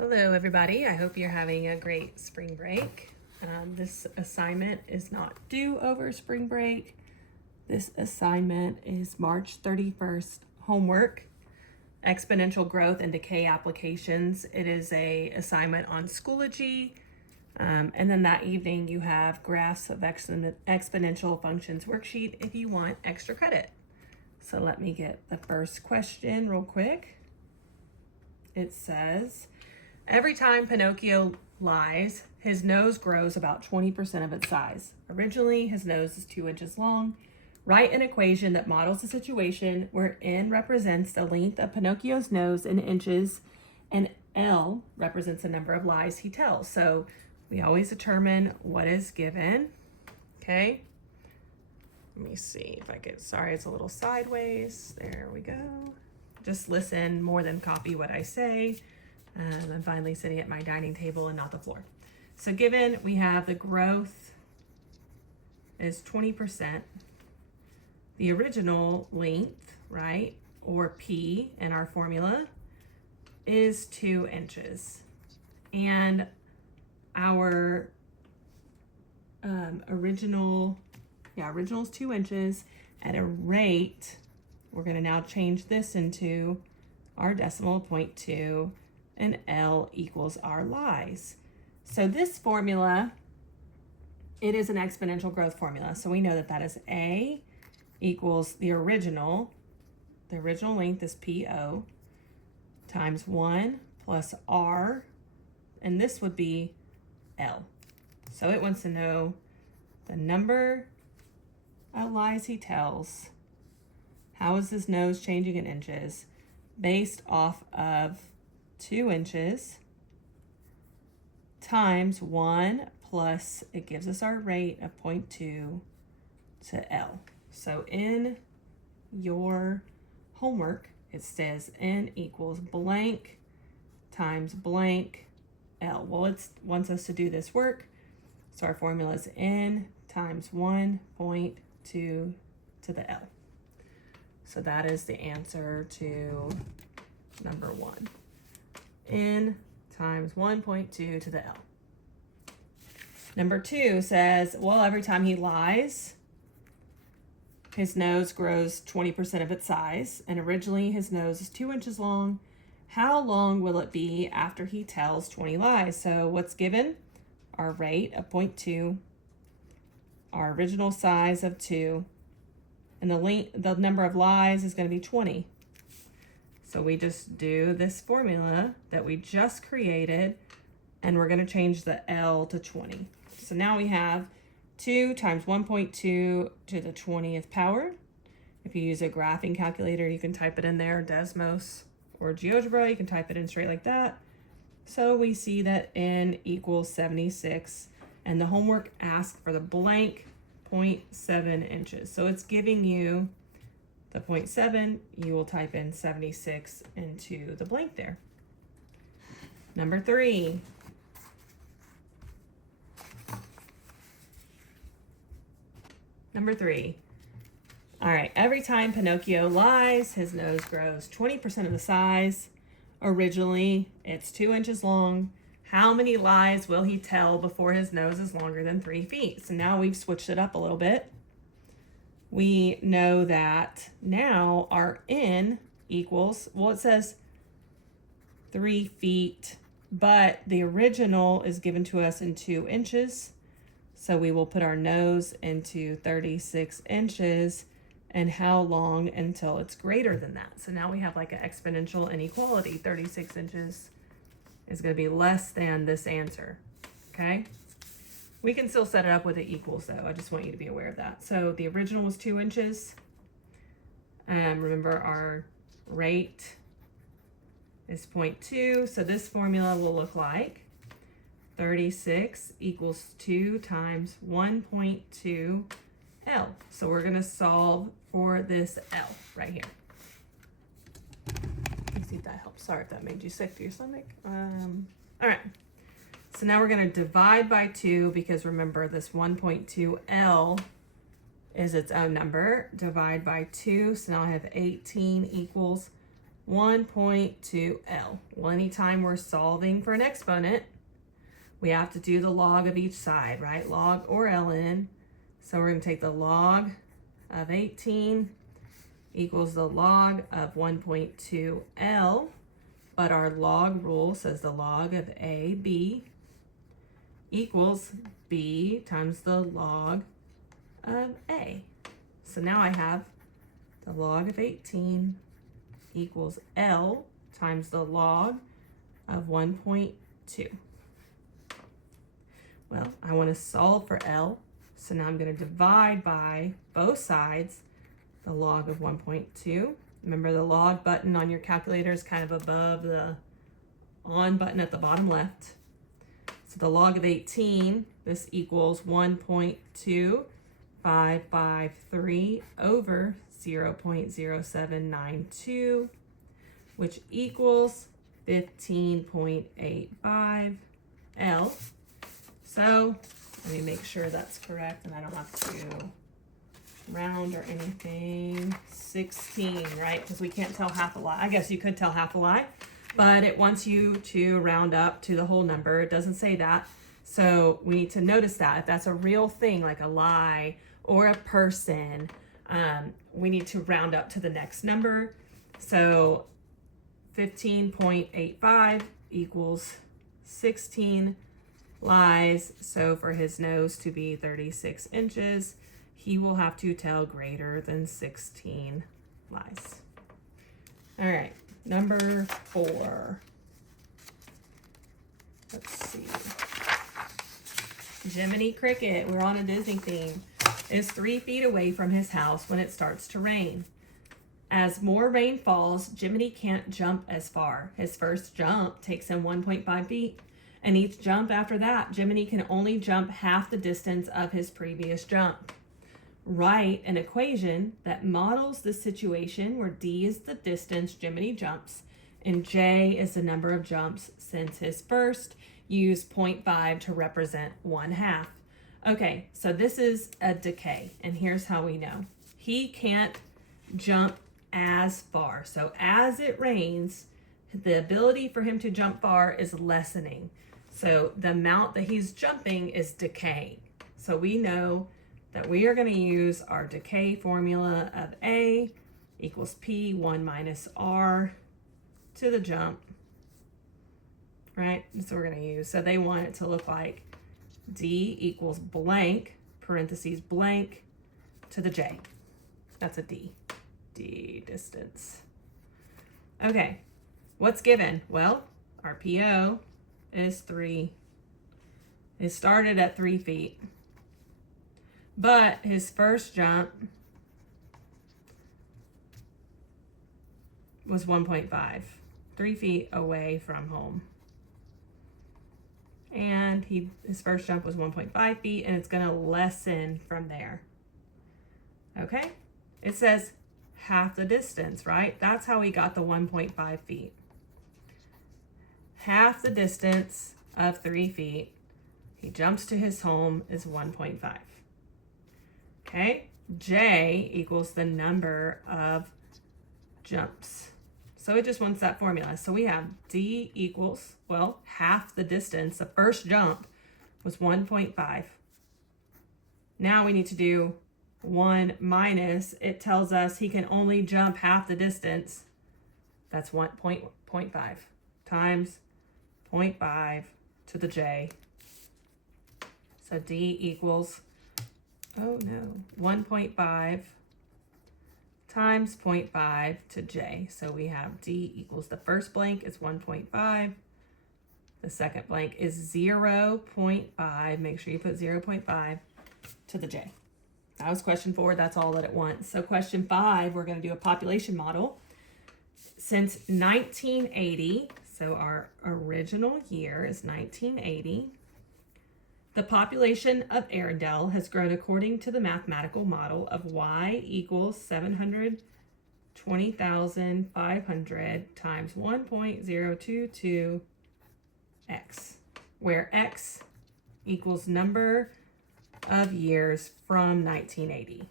Hello everybody, I hope you're having a great spring break. This assignment is not due over spring break. This assignment is March 31st homework, Exponential Growth and Decay Applications. It is a assignment on Schoology. And then that evening you have Graphs of Exponential Functions worksheet if you want extra credit. So let me get the first question real quick. It says, every time Pinocchio lies, his nose grows about 20% of its size. Originally, his nose is 2 inches long. Write an equation that models a situation where n represents the length of Pinocchio's nose in inches and L represents the number of lies he tells. So we always determine what is given. Okay. Let me see if I get, sorry, it's a little sideways. There we go. Just listen more than copy what I say. I'm finally sitting at my dining table and not the floor. So given we have the growth is 20%, the original length, right, or P in our formula is 2 inches. And our original is 2 inches at a rate. We're going to now change this into our decimal 0.2, and L equals our lies. So this formula, it is an exponential growth formula. So we know that that is A equals the original length is PO times 1 plus R, and this would be L. So it wants to know the number of lies he tells. How is his nose changing in inches based off of 2 inches times 1 plus, it gives us our rate of 0.2 to L. So in your homework, it says n equals blank times blank L. Well, it wants us to do this work. So our formula is n times 1.2 to the L. So that is the answer to number 1. N times 1.2 to the L. Number 2 says, well, every time he lies, his nose grows 20% of its size. And originally his nose is 2 inches long. How long will it be after he tells 20 lies? So what's given? Our rate of 0.2, our original size of 2, and the number of lies is going to be 20. So we just do this formula that we just created, and we're going to change the L to 20. So now we have 2 times 1.2 to the 20th power. If you use a graphing calculator, you can type it in there, Desmos or GeoGebra, you can type it in straight like that. So we see that n equals 76, and the homework asks for the blank 0.7 inches. So it's giving you the 0.7, you will type in 76 into the blank there. Number 3. All right, every time Pinocchio lies, his nose grows 20% of the size. Originally, it's 2 inches long. How many lies will he tell before his nose is longer than 3 feet? So now we've switched it up a little bit. We know that now our n equals, well, it says 3 feet, but the original is given to us in 2 inches. So we will put our nose into 36 inches. And how long until it's greater than that? So now we have like an exponential inequality. 36 inches is going to be less than this answer, okay? We can still set it up with the equals though. I just want you to be aware of that. So the original was 2 inches. Remember our rate is 0.2. So this formula will look like 36 equals 2 times 1.2 L. So we're going to solve for this L right here. Let's see if that helps. Sorry if that made you sick to your stomach. All right. So now we're going to divide by 2 because remember this 1.2 L is its own number. Divide by 2. So now I have 18 equals 1.2L. Well, anytime we're solving for an exponent, we have to do the log of each side, right? Log or ln. So we're going to take the log of 18 equals the log of 1.2L, but our log rule says the log of AB equals B times the log of A. So now I have the log of 18 equals L times the log of 1.2. Well, I want to solve for L, so now I'm going to divide by both sides the log of 1.2. Remember, the log button on your calculator is kind of above the on button at the bottom left. So the log of 18, this equals 1.2553 over 0.0792, which equals 15.85 L. So let me make sure that's correct and I don't have to round or anything. 16, right? Because we can't tell half a lie. I guess you could tell half a lie, but it wants you to round up to the whole number. It doesn't say that. So we need to notice that if that's a real thing, like a lie or a person, we need to round up to the next number. So 15.85 equals 16 lies. So for his nose to be 36 inches, he will have to tell greater than 16 lies. All right, number 4. Let's see. Jiminy Cricket, we're on a Disney theme, is 3 feet away from his house when it starts to rain. As more rain falls, Jiminy can't jump as far. His first jump takes him 1.5 feet, and each jump after that, Jiminy can only jump half the distance of his previous jump. Write an equation that models the situation where D is the distance Jiminy jumps and J is the number of jumps since his first. Use 0.5 to represent 1/2. Okay, so this is a decay, and here's how we know. He can't jump as far. So as it rains, the ability for him to jump far is lessening. So the amount that he's jumping is decaying. So we know that we are going to use our decay formula of A equals P1 minus R to the jump, right? That's what we're going to use. So they want it to look like D equals blank, parentheses blank, to the J. That's a D. D distance. Okay, what's given? Well, our PO is 3. It started at 3 feet. But his first jump was 1.5, 3 feet away from home. And his first jump was 1.5 feet, and it's going to lessen from there. Okay? It says half the distance, right? That's how we got the 1.5 feet. Half the distance of 3 feet he jumps to his home is 1.5. Okay, J equals the number of jumps. So it just wants that formula. So we have D equals, well, half the distance. The first jump was 1.5. Now we need to do 1 minus. It tells us he can only jump half the distance. That's 1.5 times 0.5 to the J. So D equals 1.5 times 0.5 to J. So we have D equals, the first blank is 1.5. The second blank is 0.5. Make sure you put 0.5 to the J. That was question 4. That's all that it wants. So question 5, we're going to do a population model. Since 1980, so our original year is 1980, the population of Arendelle has grown according to the mathematical model of y equals 720,500 times 1.022 x, where x equals number of years from 1980.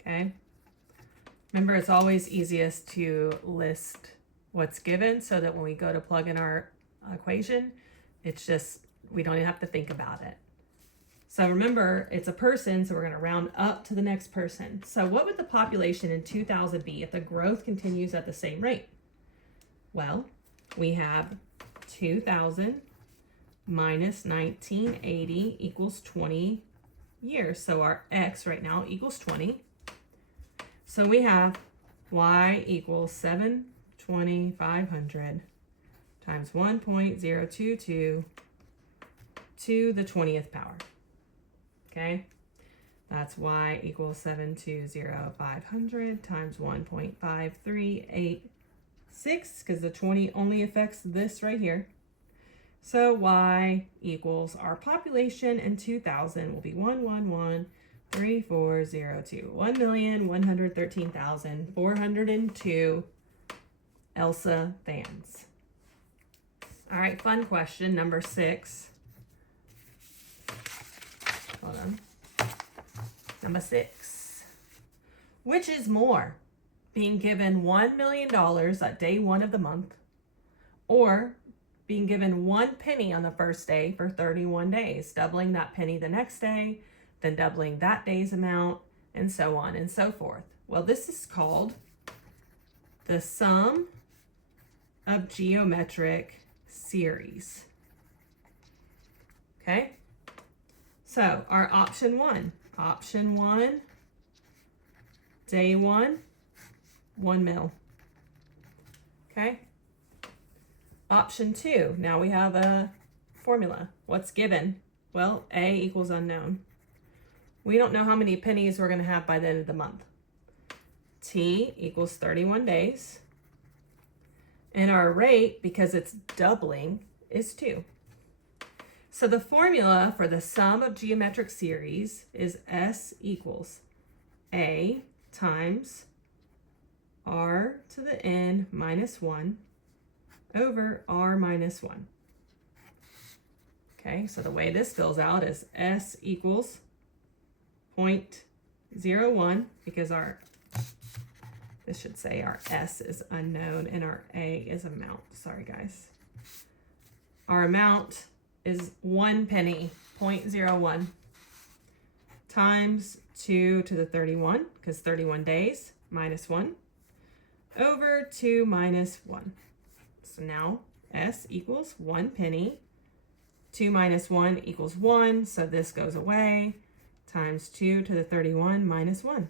Okay, Remember, it's always easiest to list what's given so that when we go to plug in our equation, it's just, we don't even have to think about it. So remember, it's a person, so we're going to round up to the next person. So what would the population in 2000 be if the growth continues at the same rate? Well, we have 2000 minus 1980 equals 20 years. So our x right now equals 20. So we have y equals 720,500 times 1.022 to the 20th power. Okay, that's y equals 720,500 times 1.5386, because the 20 only affects this right here. So y equals our population in 2000 will be 111,3402, 1,113,402 Elsa fans. All right, fun question number 6. Hold on. Number 6. Which is more, being given $1 million at day 1 of the month, or being given 1 penny on the first day for 31 days, doubling that penny the next day, then doubling that day's amount, and so on and so forth? Well, this is called the sum of geometric series. Okay? So our option 1, day 1, 1 mil. Okay? Option 2, now we have a formula. What's given? Well, A equals unknown. We don't know how many pennies we're going to have by the end of the month. T equals 31 days. And our rate, because it's doubling, is 2. So the formula for the sum of geometric series is S equals A times R to the n minus 1 over R minus 1. Okay, so the way this fills out is S equals 0.01, because this should say our S is unknown and our A is amount. Sorry, guys. Our amount is 1 penny, 0.01, times 2 to the 31, because 31 days, minus 1, over 2 minus 1. So now S equals 1 penny. 2 minus 1 equals 1, so this goes away, times 2 to the 31 minus 1.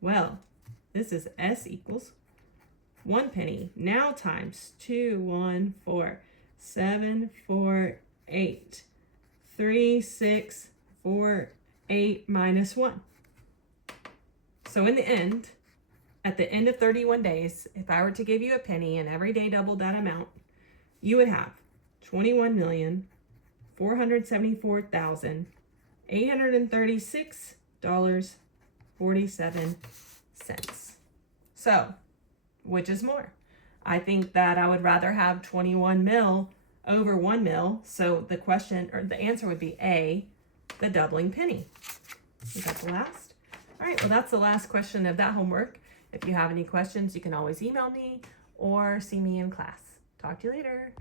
Well, this is S equals 1 penny. Now times 2, 1, 4, 7, 4, 8, 3, 6, 4, 8 minus 1. So in the end, at the end of 31 days, if I were to give you a penny and every day doubled that amount, you would have $21,474,836.47. So, which is more? I think that I would rather have 21 mil over 1 mil. So the question, or the answer would be A, the doubling penny. Is that the last? All right, well, that's the last question of that homework. If you have any questions, you can always email me or see me in class. Talk to you later.